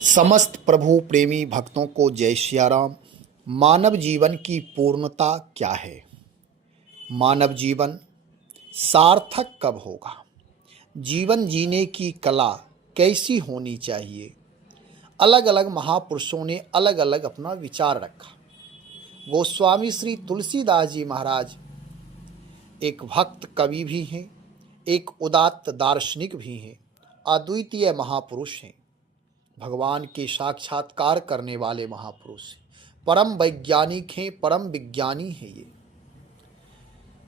समस्त प्रभु प्रेमी भक्तों को जय सिया राम। मानव जीवन की पूर्णता क्या है? मानव जीवन सार्थक कब होगा? जीवन जीने की कला कैसी होनी चाहिए? अलग अलग महापुरुषों ने अलग अलग अपना विचार रखा। गोस्वामी श्री तुलसीदास जी महाराज एक भक्त कवि भी हैं, एक उदात्त दार्शनिक भी हैं, अद्वितीय महापुरुष हैं, भगवान के साक्षात्कार करने वाले महापुरुष हैं, परम वैज्ञानिक हैं, परम विज्ञानी हैं। ये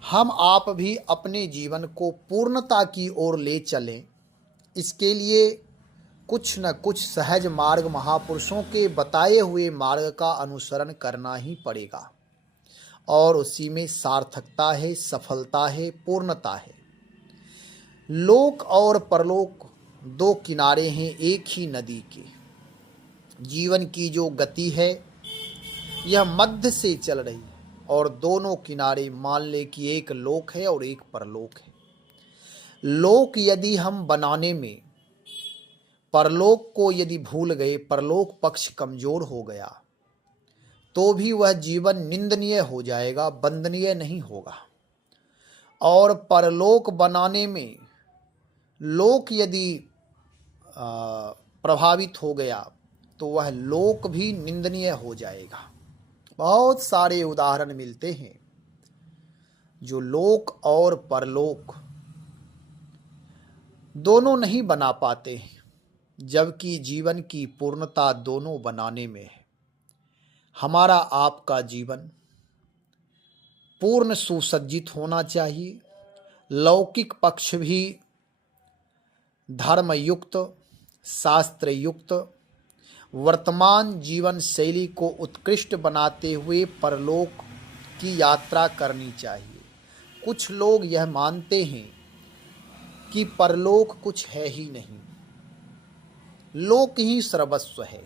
हम आप भी अपने जीवन को पूर्णता की ओर ले चलें, इसके लिए कुछ न कुछ सहज मार्ग महापुरुषों के बताए हुए मार्ग का अनुसरण करना ही पड़ेगा और उसी में सार्थकता है, सफलता है, पूर्णता है। लोक और परलोक दो किनारे हैं एक ही नदी के। जीवन की जो गति है यह मध्य से चल रही है और दोनों किनारे मान ले कि एक लोक है और एक परलोक है। लोक यदि हम बनाने में परलोक को यदि भूल गए, परलोक पक्ष कमजोर हो गया तो भी वह जीवन निंदनीय हो जाएगा, वंदनीय नहीं होगा। और परलोक बनाने में लोक यदि प्रभावित हो गया तो वह लोक भी निंदनीय हो जाएगा। बहुत सारे उदाहरण मिलते हैं जो लोक और परलोक दोनों नहीं बना पाते हैं, जबकि जीवन की पूर्णता दोनों बनाने में है। हमारा आपका जीवन पूर्ण सुसज्जित होना चाहिए, लौकिक पक्ष भी धर्म युक्त, शास्त्र युक्त, वर्तमान जीवन शैली को उत्कृष्ट बनाते हुए परलोक की यात्रा करनी चाहिए। कुछ लोग यह मानते हैं कि परलोक कुछ है ही नहीं, लोक ही सर्वस्व है।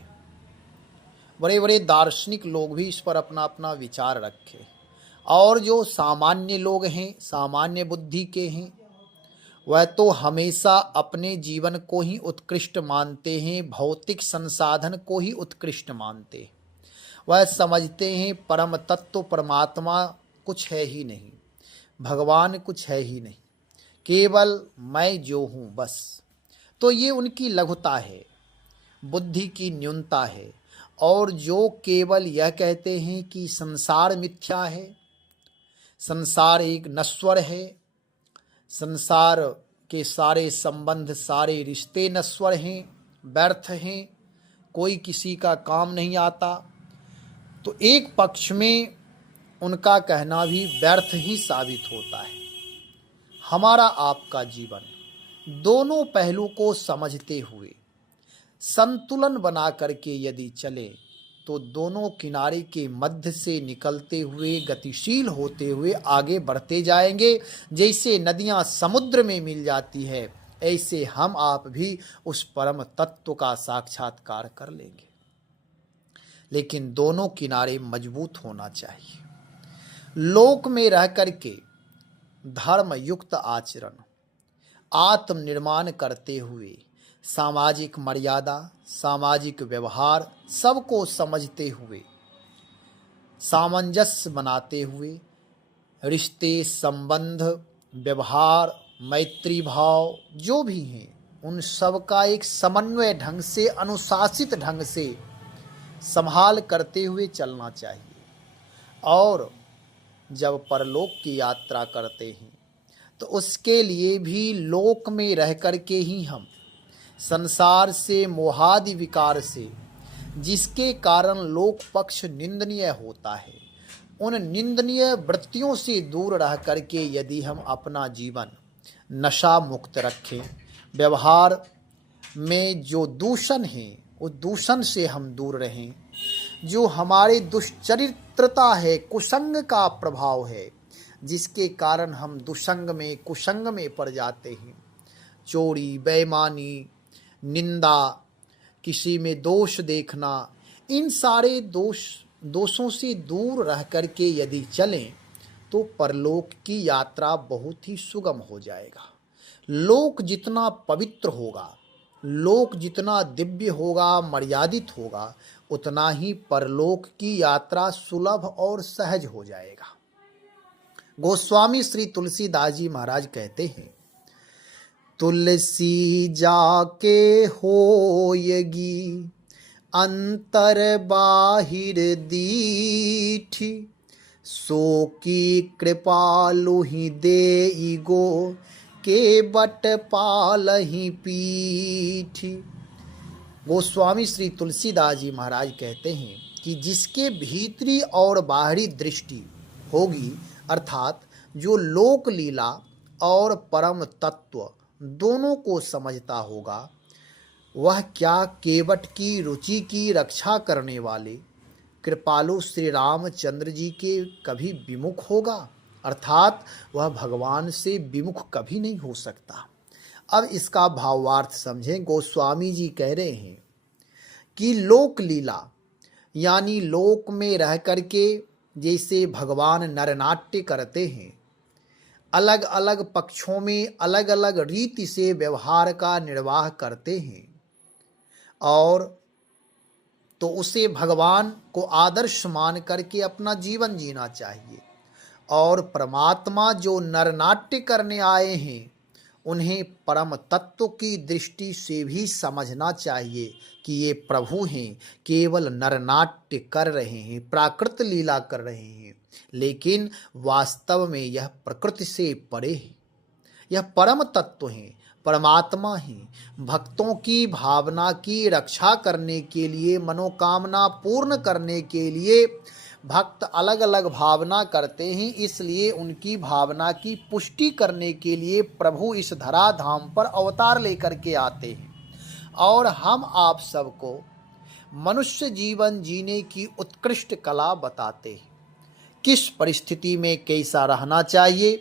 बड़े बड़े दार्शनिक लोग भी इस पर अपना अपना विचार रखे और जो सामान्य लोग हैं, सामान्य बुद्धि के हैं, वह तो हमेशा अपने जीवन को ही उत्कृष्ट मानते हैं, भौतिक संसाधन को ही उत्कृष्ट मानते हैं। वह समझते हैं परम तत्व परमात्मा कुछ है ही नहीं, भगवान कुछ है ही नहीं, केवल मैं जो हूँ बस। तो ये उनकी लघुता है, बुद्धि की न्यूनता है। और जो केवल यह कहते हैं कि संसार मिथ्या है, संसार एक नश्वर है, संसार के सारे संबंध, सारे रिश्ते नश्वर हैं, व्यर्थ हैं, कोई किसी का काम नहीं आता, तो एक पक्ष में उनका कहना भी व्यर्थ ही साबित होता है। हमारा आपका जीवन दोनों पहलू को समझते हुए संतुलन बना करके यदि चले तो दोनों किनारे के मध्य से निकलते हुए, गतिशील होते हुए आगे बढ़ते जाएंगे। जैसे नदियां समुद्र में मिल जाती है, ऐसे हम आप भी उस परम तत्व का साक्षात्कार कर लेंगे। लेकिन दोनों किनारे मजबूत होना चाहिए। लोक में रह करके धर्म युक्त आचरण, आत्म निर्माण करते हुए सामाजिक मर्यादा, सामाजिक व्यवहार सबको समझते हुए, सामंजस्य बनाते हुए रिश्ते, संबंध, व्यवहार, मैत्री भाव जो भी हैं उन सब का एक समन्वय ढंग से, अनुशासित ढंग से संभाल करते हुए चलना चाहिए। और जब परलोक की यात्रा करते हैं तो उसके लिए भी लोक में रह कर के ही हम संसार से, मोहादि विकार से, जिसके कारण लोक पक्ष निंदनीय होता है, उन निंदनीय वृत्तियों से दूर रह करके यदि हम अपना जीवन नशा मुक्त रखें, व्यवहार में जो दूषण है उस दूषण से हम दूर रहें, जो हमारे दुश्चरित्रता है, कुसंग का प्रभाव है, जिसके कारण हम दुसंग में, कुसंग में पड़ जाते हैं, चोरी, बेईमानी, निंदा, किसी में दोष देखना, इन सारे दोषों से दूर रह करके यदि चलें तो परलोक की यात्रा बहुत ही सुगम हो जाएगा। लोक जितना पवित्र होगा, लोक जितना दिव्य होगा, मर्यादित होगा, उतना ही परलोक की यात्रा सुलभ और सहज हो जाएगा। गोस्वामी श्री तुलसीदास जी महाराज कहते हैं, तुलसी जाके होयगी अंतर बाहिर दीठी, सो की कृपालु ही देई गो के बट पालहि पीठी। गोस्वामी श्री तुलसीदास जी महाराज कहते हैं कि जिसके भीतरी और बाहरी दृष्टि होगी, अर्थात जो लोक लीला और परम तत्व दोनों को समझता होगा, वह क्या केवट की रुचि की रक्षा करने वाले कृपालु श्री रामचंद्र जी के कभी विमुख होगा, अर्थात वह भगवान से विमुख कभी नहीं हो सकता। अब इसका भावार्थ समझें। गोस्वामी जी कह रहे हैं कि लोक लीला यानी लोक में रह करके जैसे भगवान नरनाट्य करते हैं, अलग अलग पक्षों में अलग अलग रीति से व्यवहार का निर्वाह करते हैं, और तो उसे भगवान को आदर्श मान करके अपना जीवन जीना चाहिए। और परमात्मा जो नरनाट्य करने आए हैं, उन्हें परम तत्व की दृष्टि से भी समझना चाहिए कि ये प्रभु हैं, केवल नरनाट्य कर रहे हैं, प्राकृत लीला कर रहे हैं, लेकिन वास्तव में यह प्रकृति से परे है। यह परम तत्व हैं, परमात्मा हैं। भक्तों की भावना की रक्षा करने के लिए, मनोकामना पूर्ण करने के लिए भक्त अलग अलग भावना करते हैं, इसलिए उनकी भावना की पुष्टि करने के लिए प्रभु इस धराधाम पर अवतार लेकर के आते हैं, और हम आप सबको मनुष्य जीवन जीने की उत्कृष्ट कला बताते हैं। किस परिस्थिति में कैसा रहना चाहिए,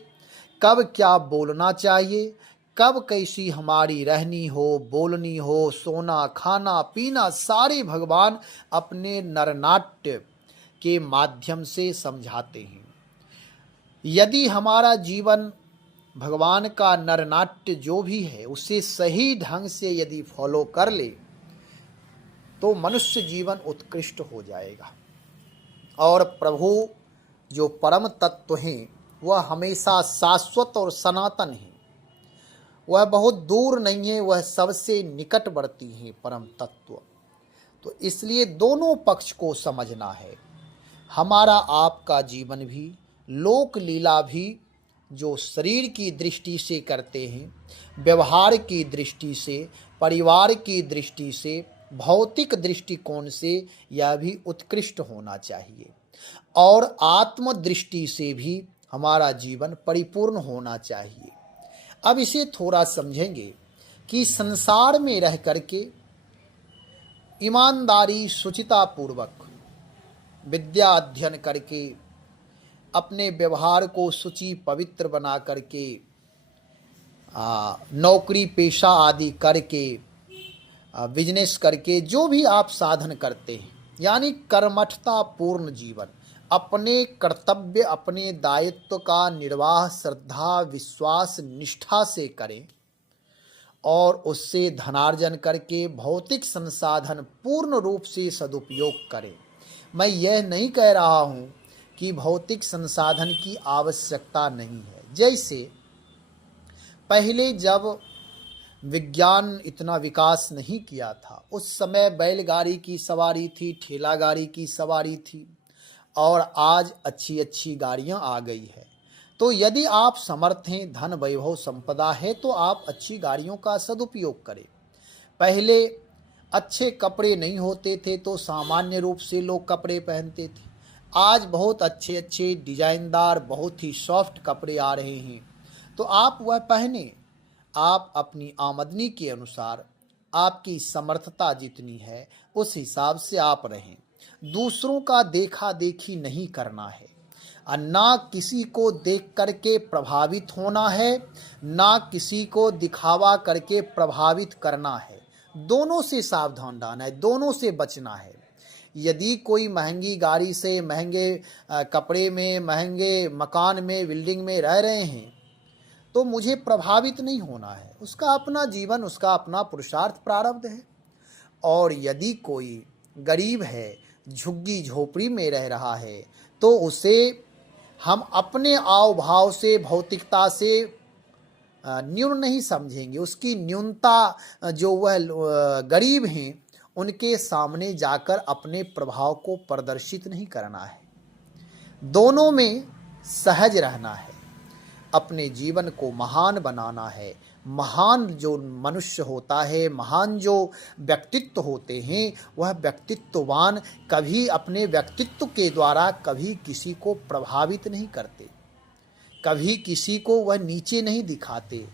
कब क्या बोलना चाहिए, कब कैसी हमारी रहनी हो, बोलनी हो, सोना खाना पीना, सारे भगवान अपने नरनाट्य के माध्यम से समझाते हैं। यदि हमारा जीवन भगवान का नरनाट्य जो भी है उसे सही ढंग से यदि फॉलो कर ले, तो मनुष्य जीवन उत्कृष्ट हो जाएगा। और प्रभु जो परम तत्व हैं, वह हमेशा शाश्वत और सनातन है। वह बहुत दूर नहीं है, वह सबसे निकटवर्ती है परम तत्व। तो इसलिए दोनों पक्ष को समझना है। हमारा आपका जीवन भी, लोक लीला भी जो शरीर की दृष्टि से करते हैं, व्यवहार की दृष्टि से, परिवार की दृष्टि से, भौतिक दृष्टिकोण से, यह भी उत्कृष्ट होना चाहिए। और आत्म दृष्टि से भी हमारा जीवन परिपूर्ण होना चाहिए। अब इसे थोड़ा समझेंगे कि संसार में रह करके ईमानदारी, शुचितापूर्वक विद्या अध्ययन करके, अपने व्यवहार को शुचि पवित्र बना करके, नौकरी पेशा आदि करके, बिजनेस करके, जो भी आप साधन करते हैं, यानी कर्मठता पूर्ण जीवन, अपने कर्तव्य, अपने दायित्व का निर्वाह श्रद्धा, विश्वास, निष्ठा से करें, और उससे धनार्जन करके भौतिक संसाधन पूर्ण रूप से सदुपयोग करें। मैं यह नहीं कह रहा हूँ कि भौतिक संसाधन की आवश्यकता नहीं है। जैसे पहले जब विज्ञान इतना विकास नहीं किया था, उस समय बैलगाड़ी की सवारी थी, ठेला गाड़ी की सवारी थी, और आज अच्छी अच्छी गाड़ियां आ गई है। तो यदि आप समर्थ हैं, धन वैभव संपदा है, तो आप अच्छी गाड़ियों का सदुपयोग करें। पहले अच्छे कपड़े नहीं होते थे, तो सामान्य रूप से लोग कपड़े पहनते थे। आज बहुत अच्छे अच्छे डिजाइनदार, बहुत ही सॉफ्ट कपड़े आ रहे हैं, तो आप वह पहने। आप अपनी आमदनी के अनुसार, आपकी समर्थता जितनी है उस हिसाब से आप रहें। दूसरों का देखा देखी नहीं करना है, और ना किसी को देख करके प्रभावित होना है, ना किसी को दिखावा करके प्रभावित करना है। दोनों से सावधान रहना है, दोनों से बचना है। यदि कोई महंगी गाड़ी से, महंगे कपड़े में, महंगे मकान में, बिल्डिंग में रह रहे हैं, तो मुझे प्रभावित नहीं होना है। उसका अपना जीवन, उसका अपना पुरुषार्थ प्रारब्ध है। और यदि कोई गरीब है, झुग्गी झोपड़ी में रह रहा है, तो उसे हम अपने आव भाव से, भौतिकता से न्यून नहीं समझेंगे। उसकी न्यूनता जो वह गरीब हैं उनके सामने जाकर अपने प्रभाव को प्रदर्शित नहीं करना है। दोनों में सहज रहना है। अपने जीवन को महान बनाना है। महान जो मनुष्य होता है, महान जो व्यक्तित्व होते हैं, वह व्यक्तित्ववान कभी अपने व्यक्तित्व के द्वारा कभी किसी को प्रभावित नहीं करते, कभी किसी को वह नीचे नहीं दिखाते,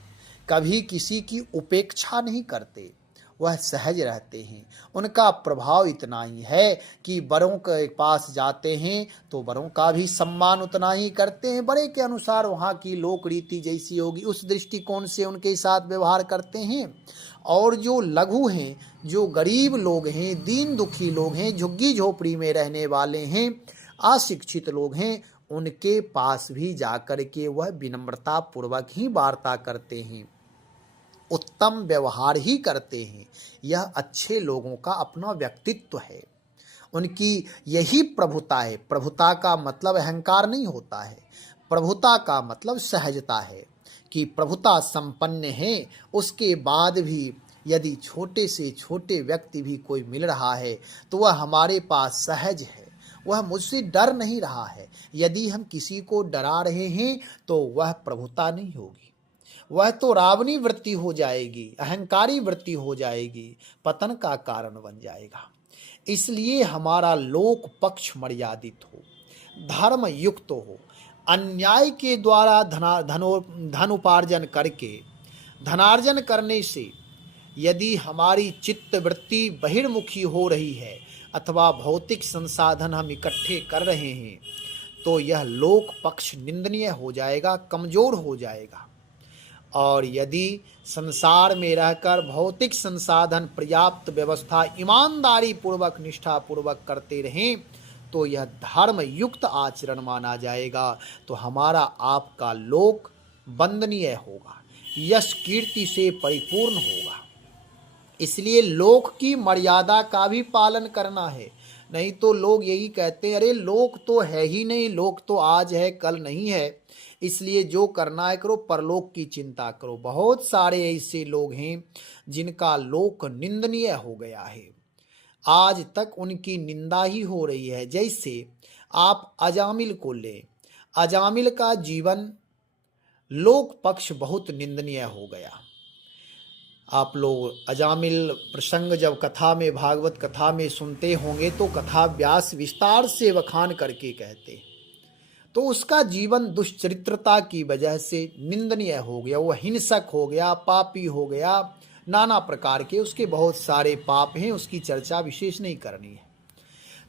कभी किसी की उपेक्षा नहीं करते। वह सहज रहते हैं। उनका प्रभाव इतना ही है कि बड़ों के पास जाते हैं तो बड़ों का भी सम्मान उतना ही करते हैं। बड़े के अनुसार वहाँ की लोक रीति जैसी होगी उस दृष्टिकोण से उनके साथ व्यवहार करते हैं। और जो लघु हैं, जो गरीब लोग हैं, दीन दुखी लोग हैं, झुग्गी झोपड़ी में रहने वाले हैं, अशिक्षित लोग हैं, उनके पास भी जाकर के वह विनम्रता पूर्वक ही वार्ता करते हैं, उत्तम व्यवहार ही करते हैं। यह अच्छे लोगों का अपना व्यक्तित्व है। उनकी यही प्रभुता है। प्रभुता का मतलब अहंकार नहीं होता है। प्रभुता का मतलब सहजता है कि प्रभुता संपन्न है, उसके बाद भी यदि छोटे से छोटे व्यक्ति भी कोई मिल रहा है तो वह हमारे पास सहज है, वह मुझसे डर नहीं रहा है। यदि हम किसी को डरा रहे हैं तो वह प्रभुता नहीं होगी, वह तो रावणी वृत्ति हो जाएगी, अहंकारी वृत्ति हो जाएगी, पतन का कारण बन जाएगा। इसलिए हमारा लोक पक्ष मर्यादित हो, धर्म युक्त हो। अन्याय के द्वारा धन उपार्जन करके, धनार्जन करने से यदि हमारी चित्त वृत्ति बहिर्मुखी हो रही है अथवा भौतिक संसाधन हम इकट्ठे कर रहे हैं तो यह लोक पक्ष निंदनीय हो जाएगा, कमजोर हो जाएगा। और यदि संसार में रहकर भौतिक संसाधन पर्याप्त व्यवस्था ईमानदारी पूर्वक, निष्ठा पूर्वक करते रहें तो यह धर्म युक्त आचरण माना जाएगा। तो हमारा आपका लोक वंदनीय होगा, यश कीर्ति से परिपूर्ण होगा। इसलिए लोक की मर्यादा का भी पालन करना है। नहीं तो लोग यही कहते हैं, अरे लोक तो है ही नहीं, लोक तो आज है कल नहीं है, इसलिए जो करना है करो, परलोक की चिंता करो। बहुत सारे ऐसे लोग हैं जिनका लोक निंदनीय हो गया है, आज तक उनकी निंदा ही हो रही है। जैसे आप अजामिल को लें, अजामिल का जीवन लोक पक्ष बहुत निंदनीय हो गया। आप लोग अजामिल प्रसंग जब कथा में, भागवत कथा में सुनते होंगे तो कथा व्यास विस्तार से बखान करके कहते, तो उसका जीवन दुष्चरित्रता की वजह से निंदनीय हो गया। वो हिंसक हो गया, पापी हो गया, नाना प्रकार के उसके बहुत सारे पाप हैं, उसकी चर्चा विशेष नहीं करनी है।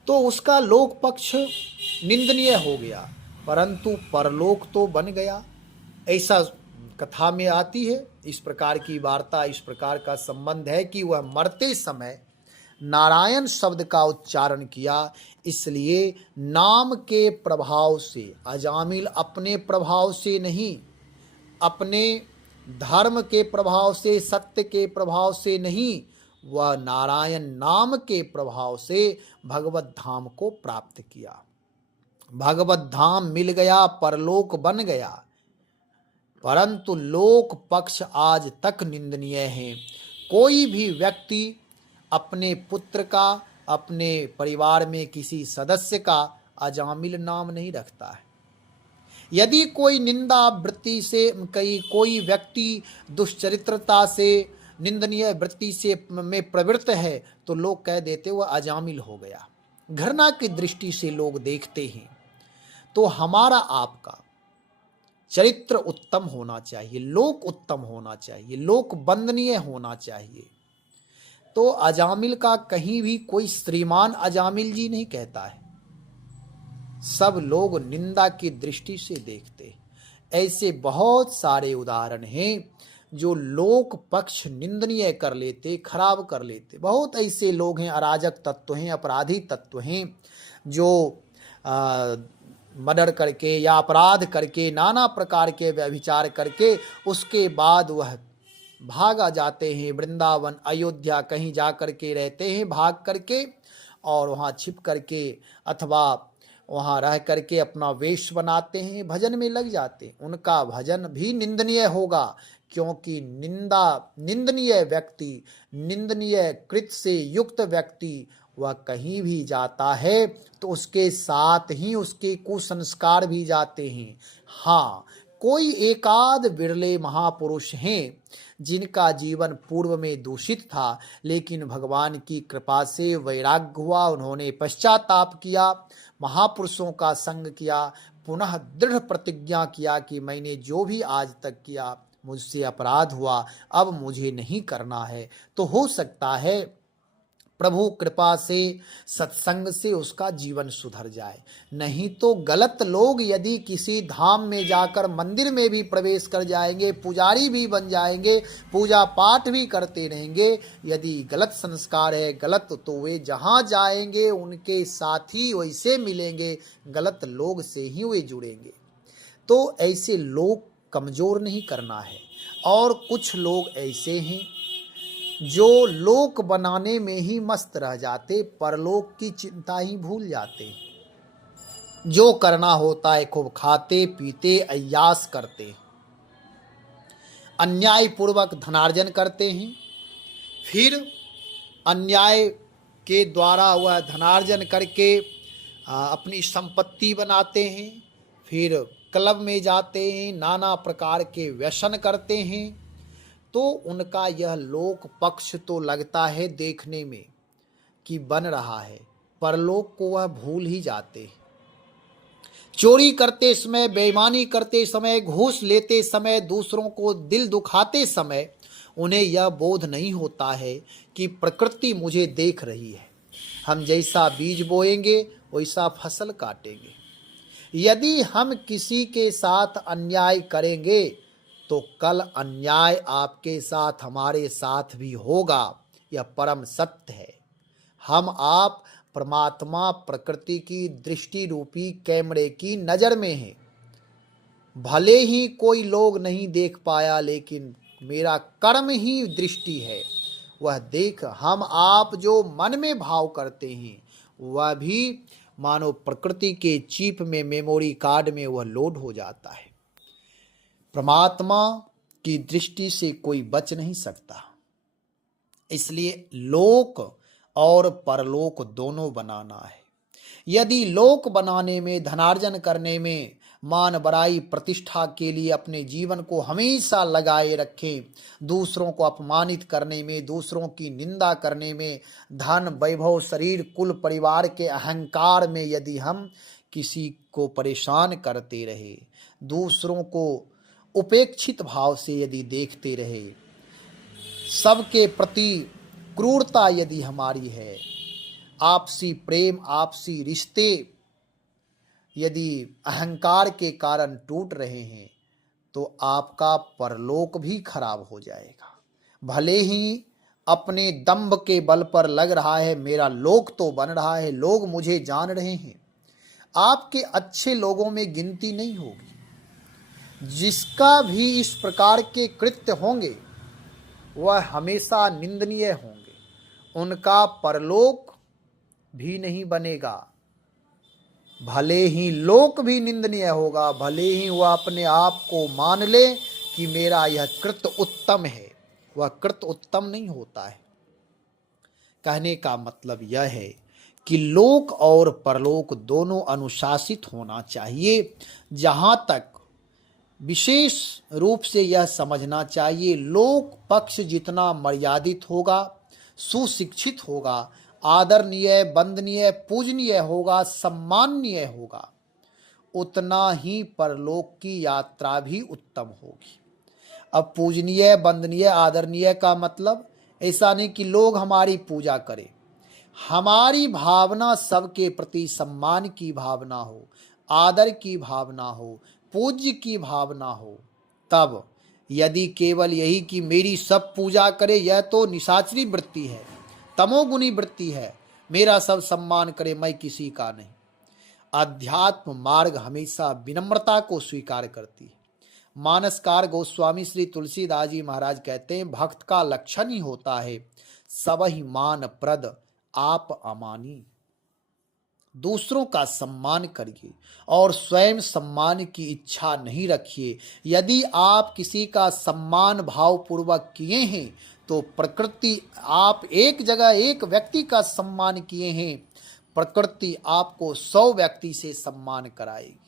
तो उसका लोक पक्ष निंदनीय हो गया, परंतु परलोक तो बन गया। ऐसा कथा में आती है। इस प्रकार की वार्ता, इस प्रकार का संबंध है कि वह मरते समय नारायण शब्द का उच्चारण किया। इसलिए नाम के प्रभाव से, अजामिल अपने प्रभाव से नहीं, अपने धर्म के प्रभाव से, सत्य के प्रभाव से नहीं, वह नारायण नाम के प्रभाव से भगवत धाम को प्राप्त किया। भगवत धाम मिल गया, परलोक बन गया। परंतु लोक पक्ष आज तक निंदनीय है। कोई भी व्यक्ति अपने पुत्र का, अपने परिवार में किसी सदस्य का अजामिल नाम नहीं रखता है। यदि कोई निंदा वृत्ति से, कोई व्यक्ति दुष्चरित्रता से, निंदनीय वृत्ति से में प्रवृत्त है तो लोग कह देते वह अजामिल हो गया। घृणा की दृष्टि से लोग देखते हैं। तो हमारा आपका चरित्र उत्तम होना चाहिए, लोक उत्तम होना चाहिए, लोक वंदनीय होना चाहिए। तो अजामिल का कहीं भी कोई श्रीमान अजामिल जी नहीं कहता है, सब लोग निंदा की दृष्टि से देखते। ऐसे बहुत सारे उदाहरण हैं जो लोक पक्ष निंदनीय कर लेते, खराब कर लेते। बहुत ऐसे लोग हैं, अराजक तत्व हैं, अपराधी तत्व हैं, जो मर्डर करके या अपराध करके, नाना प्रकार के व्यभिचार करके, उसके बाद वह भागा जाते हैं वृंदावन, अयोध्या, कहीं जा कर के रहते हैं भाग करके, और वहाँ छिप करके अथवा वहाँ रह करके अपना वेश बनाते हैं, भजन में लग जाते हैं। उनका भजन भी निंदनीय होगा, क्योंकि निंदनीय व्यक्ति, निंदनीय कृत्य से युक्त व्यक्ति वह कहीं भी जाता है तो उसके साथ ही उसके कुसंस्कार भी जाते हैं। हाँ, कोई एकाध बिरले महापुरुष हैं जिनका जीवन पूर्व में दूषित था, लेकिन भगवान की कृपा से वैराग्य हुआ, उन्होंने पश्चाताप किया, महापुरुषों का संग किया, पुनः दृढ़ प्रतिज्ञा किया कि मैंने जो भी आज तक किया मुझसे अपराध हुआ, अब मुझे नहीं करना है। तो हो सकता है प्रभु कृपा से, सत्संग से उसका जीवन सुधर जाए। नहीं तो गलत लोग यदि किसी धाम में जाकर मंदिर में भी प्रवेश कर जाएंगे, पुजारी भी बन जाएंगे, पूजा पाठ भी करते रहेंगे, यदि गलत संस्कार है गलत, तो वे जहाँ जाएंगे उनके साथी वैसे मिलेंगे, गलत लोग से ही वे जुड़ेंगे। तो ऐसे लोग कमजोर नहीं करना है। और कुछ लोग ऐसे हैं जो लोक बनाने में ही मस्त रह जाते, परलोक की चिंता ही भूल जाते। जो करना होता है खूब खाते पीते अय्यास करते, अन्याय पूर्वक धनार्जन करते हैं, फिर अन्याय के द्वारा वह धनार्जन करके अपनी संपत्ति बनाते हैं, फिर क्लब में जाते हैं, नाना प्रकार के व्यसन करते हैं। तो उनका यह लोक पक्ष तो लगता है देखने में कि बन रहा है, परलोक को वह भूल ही जाते हैं। चोरी करते समय, बेईमानी करते समय, घूस लेते समय, दूसरों को दिल दुखाते समय उन्हें यह बोध नहीं होता है कि प्रकृति मुझे देख रही है, हम जैसा बीज बोएंगे वैसा फसल काटेंगे। यदि हम किसी के साथ अन्याय करेंगे तो कल अन्याय आपके साथ, हमारे साथ भी होगा, यह परम सत्य है। हम आप परमात्मा प्रकृति की दृष्टि रूपी कैमरे की नज़र में हैं। भले ही कोई लोग नहीं देख पाया, लेकिन मेरा कर्म ही दृष्टि है, वह देख हम आप जो मन में भाव करते हैं वह भी मानो प्रकृति के चिप में, मेमोरी कार्ड में वह लोड हो जाता है। परमात्मा की दृष्टि से कोई बच नहीं सकता। इसलिए लोक और परलोक दोनों बनाना है। यदि लोक बनाने में, धनार्जन करने में, मान बड़ाई प्रतिष्ठा के लिए अपने जीवन को हमेशा लगाए रखें, दूसरों को अपमानित करने में, दूसरों की निंदा करने में, धन वैभव शरीर कुल परिवार के अहंकार में यदि हम किसी को परेशान करते रहे, दूसरों को उपेक्षित भाव से यदि देखते रहे, सबके प्रति क्रूरता यदि हमारी है, आपसी प्रेम, आपसी रिश्ते यदि अहंकार के कारण टूट रहे हैं, तो आपका परलोक भी खराब हो जाएगा। भले ही अपने दंभ के बल पर लग रहा है मेरा लोक तो बन रहा है, लोग मुझे जान रहे हैं, आपके अच्छे लोगों में गिनती नहीं होगी। जिसका भी इस प्रकार के कृत्य होंगे वह हमेशा निंदनीय होंगे, उनका परलोक भी नहीं बनेगा। भले ही लोक भी निंदनीय होगा, भले ही वह अपने आप को मान ले कि मेरा यह कृत्य उत्तम है, वह कृत्य उत्तम नहीं होता है। कहने का मतलब यह है कि लोक और परलोक दोनों अनुशासित होना चाहिए। जहाँ तक विशेष रूप से यह समझना चाहिए, लोक पक्ष जितना मर्यादित होगा, सुशिक्षित होगा, आदरणीय, वंदनीय, पूजनीय होगा, सम्माननीय होगा, उतना ही परलोक की यात्रा भी उत्तम होगी। अब पूजनीय, वंदनीय, आदरणीय का मतलब ऐसा नहीं कि लोग हमारी पूजा करें, हमारी भावना सबके प्रति सम्मान की भावना हो, आदर की भावना हो, पूज्य की भावना हो। तब यदि केवल यही कि मेरी सब पूजा करे, यह तो निशाचरी वृत्ति है, तमोगुनी वृत्ति है, मेरा सब सम्मान करे, मैं किसी का नहीं। अध्यात्म मार्ग हमेशा विनम्रता को स्वीकार करती है। मानसकार गोस्वामी श्री तुलसीदास जी महाराज कहते हैं, भक्त का लक्षण ही होता है सबहि मान प्रद आप अमानी। दूसरों का सम्मान करिए और स्वयं सम्मान की इच्छा नहीं रखिए। यदि आप किसी का सम्मान भावपूर्वक किए हैं तो प्रकृति, आप एक जगह एक व्यक्ति का सम्मान किए हैं, प्रकृति आपको 100 व्यक्ति से सम्मान कराएगी।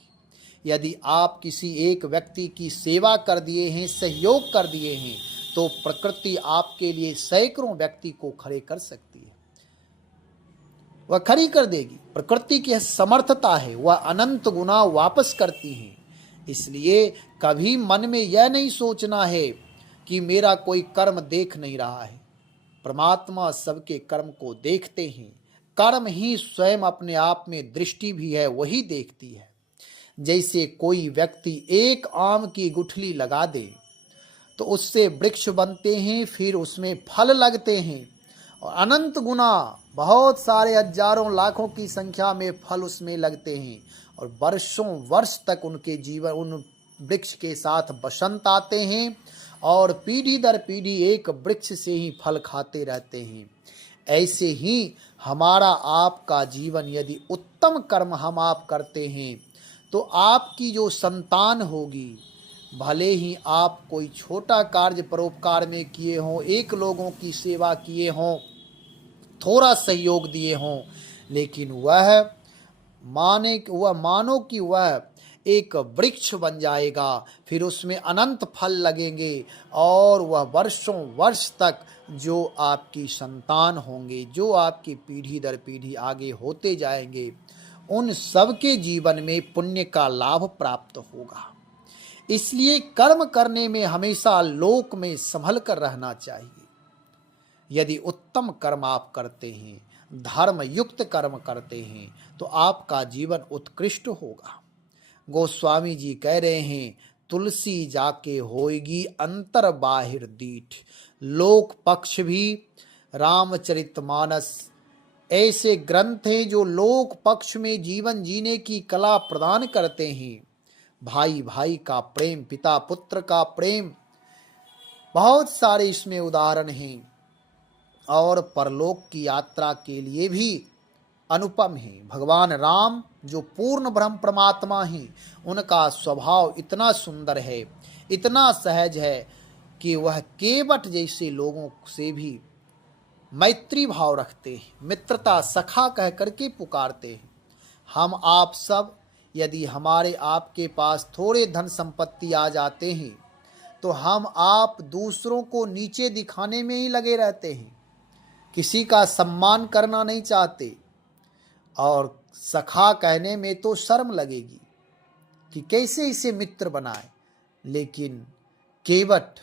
यदि आप किसी एक व्यक्ति की सेवा कर दिए हैं, सहयोग कर दिए हैं, तो प्रकृति आपके लिए सैकड़ों व्यक्ति को खड़े कर सकती है, वह खड़ी कर देगी। प्रकृति की समर्थता है, वह अनंत गुना वापस करती है। इसलिए कभी मन में यह नहीं सोचना है कि मेरा कोई कर्म देख नहीं रहा है। परमात्मा सबके कर्म को देखते हैं। कर्म ही स्वयं अपने आप में दृष्टि भी है, वही देखती है। जैसे कोई व्यक्ति एक आम की गुठली लगा दे तो उससे वृक्ष बनते हैं, फिर उसमें फल लगते हैं और अनंत गुना, बहुत सारे हजारों लाखों की संख्या में फल उसमें लगते हैं और वर्षों वर्ष तक उनके जीवन, उन वृक्ष के साथ बसंत आते हैं और पीढ़ी दर पीढ़ी एक वृक्ष से ही फल खाते रहते हैं। ऐसे ही हमारा आपका जीवन, यदि उत्तम कर्म हम आप करते हैं तो आपकी जो संतान होगी, भले ही आप कोई छोटा कार्य परोपकार में किए हों, एक लोगों की सेवा किए हों, थोड़ा सहयोग दिए हों, लेकिन वह मानो कि वह एक वृक्ष बन जाएगा, फिर उसमें अनंत फल लगेंगे और वह वर्षों वर्ष तक जो आपकी संतान होंगे, जो आपकी पीढ़ी दर पीढ़ी आगे होते जाएंगे, उन सबके जीवन में पुण्य का लाभ प्राप्त होगा। इसलिए कर्म करने में हमेशा लोक में संभल कर रहना चाहिए। यदि उत्तम कर्म आप करते हैं, धर्म युक्त कर्म करते हैं, तो आपका जीवन उत्कृष्ट होगा। गोस्वामी जी कह रहे हैं, तुलसी जाके होएगी अंतर बाहिर दीठ। लोक पक्ष भी रामचरितमानस ऐसे ग्रंथ हैं जो लोक पक्ष में जीवन जीने की कला प्रदान करते हैं। भाई भाई का प्रेम, पिता पुत्र का प्रेम, बहुत सारे इसमें उदाहरण हैं और परलोक की यात्रा के लिए भी अनुपम है। भगवान राम जो पूर्ण ब्रह्म परमात्मा हैं, उनका स्वभाव इतना सुंदर है, इतना सहज है कि वह केवट जैसे लोगों से भी मैत्री भाव रखते हैं, मित्रता सखा कह करके पुकारते हैं। हम आप सब, यदि हमारे आपके पास थोड़े धन संपत्ति आ जाते हैं तो हम आप दूसरों को नीचे दिखाने में ही लगे रहते हैं, किसी का सम्मान करना नहीं चाहते और सखा कहने में तो शर्म लगेगी कि कैसे इसे मित्र बनाए। लेकिन केवट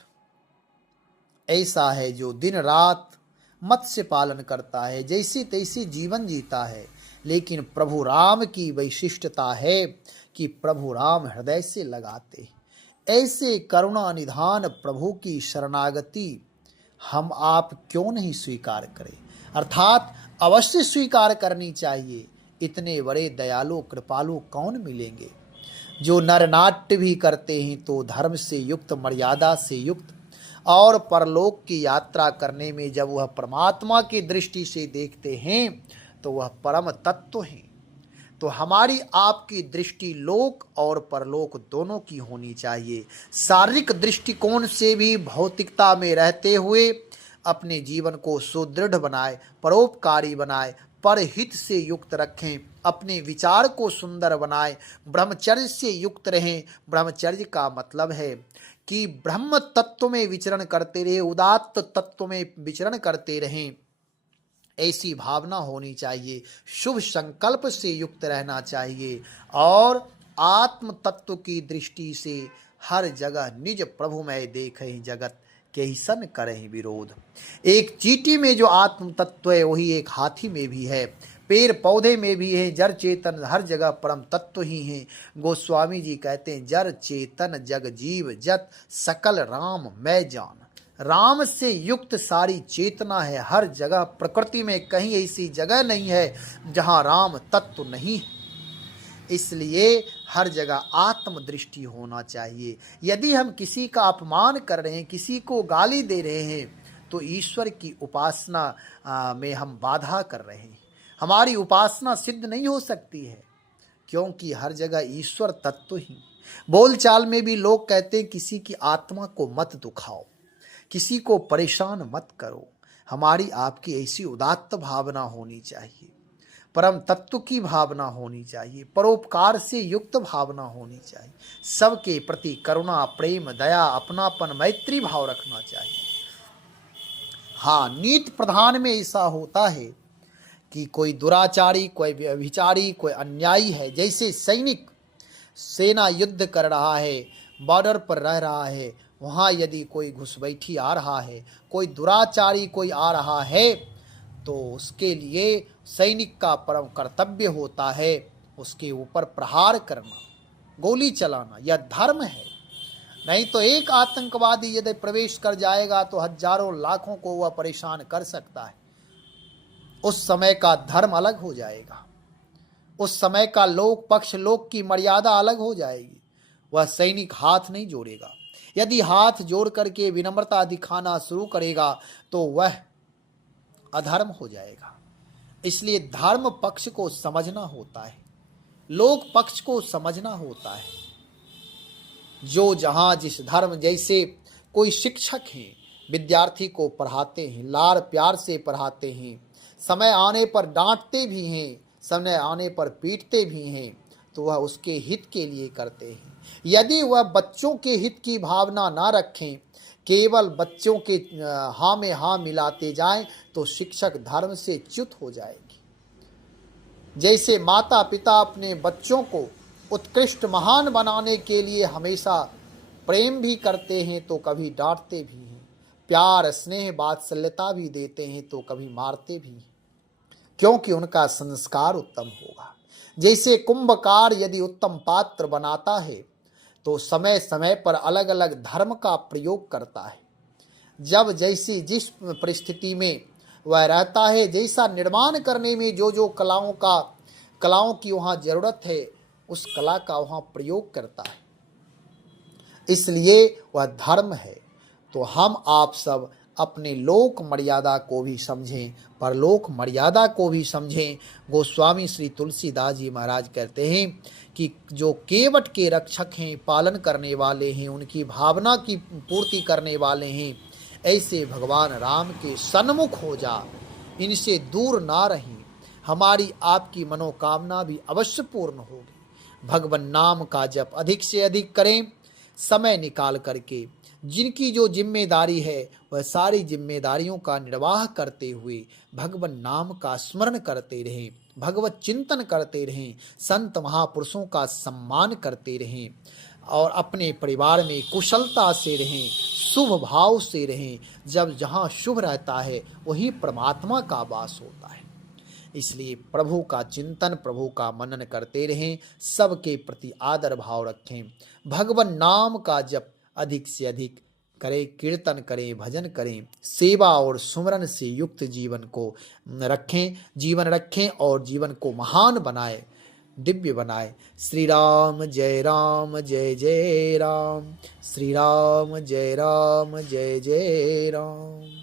ऐसा है जो दिन रात मत्स्य पालन करता है, जैसे तैसे जीवन जीता है। लेकिन प्रभु राम की वैशिष्टता है कि प्रभु राम हृदय से लगाते हैं। ऐसे करुणा निधान प्रभु की शरणागति हम आप क्यों नहीं स्वीकार करें, अर्थात अवश्य स्वीकार करनी चाहिए। इतने बड़े दयालु कृपालु कौन मिलेंगे जो नरनाट्य भी करते हैं तो धर्म से युक्त, मर्यादा से युक्त, और परलोक की यात्रा करने में जब वह परमात्मा की दृष्टि से देखते हैं तो वह परम तत्व हैं। तो हमारी आपकी दृष्टि लोक और परलोक दोनों की होनी चाहिए। शारीरिक दृष्टिकोण से भी भौतिकता में रहते हुए अपने जीवन को सुदृढ़ बनाए, परोपकारी बनाए, परहित से युक्त रखें, अपने विचार को सुंदर बनाएं, ब्रह्मचर्य से युक्त रहें। ब्रह्मचर्य का मतलब है कि ब्रह्म तत्व में विचरण करते रहे, उदात्त तत्व में विचरण करते रहें, ऐसी भावना होनी चाहिए। शुभ संकल्प से युक्त रहना चाहिए और आत्म तत्व की दृष्टि से हर जगह निज प्रभुमय देखें जगत के ही सन करें विरोध। एक चींटी में जो आत्म तत्व है वही एक हाथी में भी है, पेड़ पौधे में भी है, जड़ चेतन हर जगह परम तत्व ही है। गोस्वामी जी कहते हैं, जड़ चेतन जग जीव जत सकल राम मैं जान। राम से युक्त सारी चेतना है हर जगह। प्रकृति में कहीं ऐसी जगह नहीं है जहाँ राम तत्व नहीं है। इसलिए हर जगह आत्मदृष्टि होना चाहिए। यदि हम किसी का अपमान कर रहे हैं, किसी को गाली दे रहे हैं, तो ईश्वर की उपासना में हम बाधा कर रहे हैं। हमारी उपासना सिद्ध नहीं हो सकती है, क्योंकि हर जगह ईश्वर तत्व ही। बोलचाल में भी लोग कहते हैं किसी की आत्मा को मत दुखाओ, किसी को परेशान मत करो। हमारी आपकी ऐसी उदात्त भावना होनी चाहिए, परम तत्व की भावना होनी चाहिए, परोपकार से युक्त भावना होनी चाहिए, सबके प्रति करुणा, प्रेम, दया, अपनापन, मैत्री भाव रखना चाहिए। हाँ, नीति प्रधान में ऐसा होता है कि कोई दुराचारी, कोई व्यभिचारी, कोई अन्यायी है। जैसे सैनिक, सेना युद्ध कर रहा है, बॉर्डर पर रह रहा है, वहाँ यदि कोई घुसपैठी आ रहा है, कोई दुराचारी कोई आ रहा है, तो उसके लिए सैनिक का परम कर्तव्य होता है उसके ऊपर प्रहार करना, गोली चलाना। यह धर्म है। नहीं तो एक आतंकवादी यदि प्रवेश कर जाएगा तो हजारों लाखों को वह परेशान कर सकता है। उस समय का धर्म अलग हो जाएगा, उस समय का लोक पक्ष, लोक की मर्यादा अलग हो जाएगी। वह सैनिक हाथ नहीं जोड़ेगा। यदि हाथ जोड़ करके विनम्रता दिखाना शुरू करेगा तो वह अधर्म हो जाएगा। इसलिए धर्म पक्ष को समझना होता है, लोक पक्ष को समझना होता है। जो जहां जिस धर्म, जैसे कोई शिक्षक हैं, विद्यार्थी को पढ़ाते हैं, लाड़ प्यार से पढ़ाते हैं, समय आने पर डांटते भी हैं, समय आने पर पीटते भी हैं, तो वह उसके हित के लिए करते हैं। यदि वह बच्चों के हित की भावना ना रखें, केवल बच्चों के हाँ में हाँ मिलाते जाएं, तो शिक्षक धर्म से च्युत हो जाएगी। जैसे माता पिता अपने बच्चों को उत्कृष्ट महान बनाने के लिए हमेशा प्रेम भी करते हैं तो कभी डांटते भी हैं, प्यार स्नेह वात्सल्यता भी देते हैं तो कभी मारते भी हैं, क्योंकि उनका संस्कार उत्तम होगा। जैसे कुंभकार यदि उत्तम पात्र बनाता है तो समय समय पर अलग अलग धर्म का प्रयोग करता है। जब जैसी जिस परिस्थिति में वह रहता है, जैसा निर्माण करने में जो जो कलाओं की वहाँ जरूरत है, उस कला का वहाँ प्रयोग करता है। इसलिए वह धर्म है। तो हम आप सब अपने लोक मर्यादा को भी समझें, परलोक मर्यादा को भी समझें। गोस्वामी श्री तुलसीदास जी महाराज कहते हैं कि जो केवट के रक्षक हैं, पालन करने वाले हैं, उनकी भावना की पूर्ति करने वाले हैं, ऐसे भगवान राम के सन्मुख हो जा, इनसे दूर ना रहें। हमारी आपकी मनोकामना भी अवश्य पूर्ण होगी। भगवान नाम का जप अधिक से अधिक करें, समय निकाल करके। जिनकी जो जिम्मेदारी है वह सारी जिम्मेदारियों का निर्वाह करते हुए भगवान नाम का स्मरण करते रहें, भगवत चिंतन करते रहें, संत महापुरुषों का सम्मान करते रहें और अपने परिवार में कुशलता से रहें, शुभ भाव से रहें। जब जहाँ शुभ रहता है वहीं परमात्मा का वास होता है। इसलिए प्रभु का चिंतन, प्रभु का मनन करते रहें, सबके प्रति आदर भाव रखें, भगवान नाम का जप अधिक से अधिक करें, कीर्तन करें, भजन करें, सेवा और सुमरन से युक्त जीवन को रखें और जीवन को महान बनाए, दिव्य बनाए। श्री राम जय जय राम, श्री राम जय जय राम।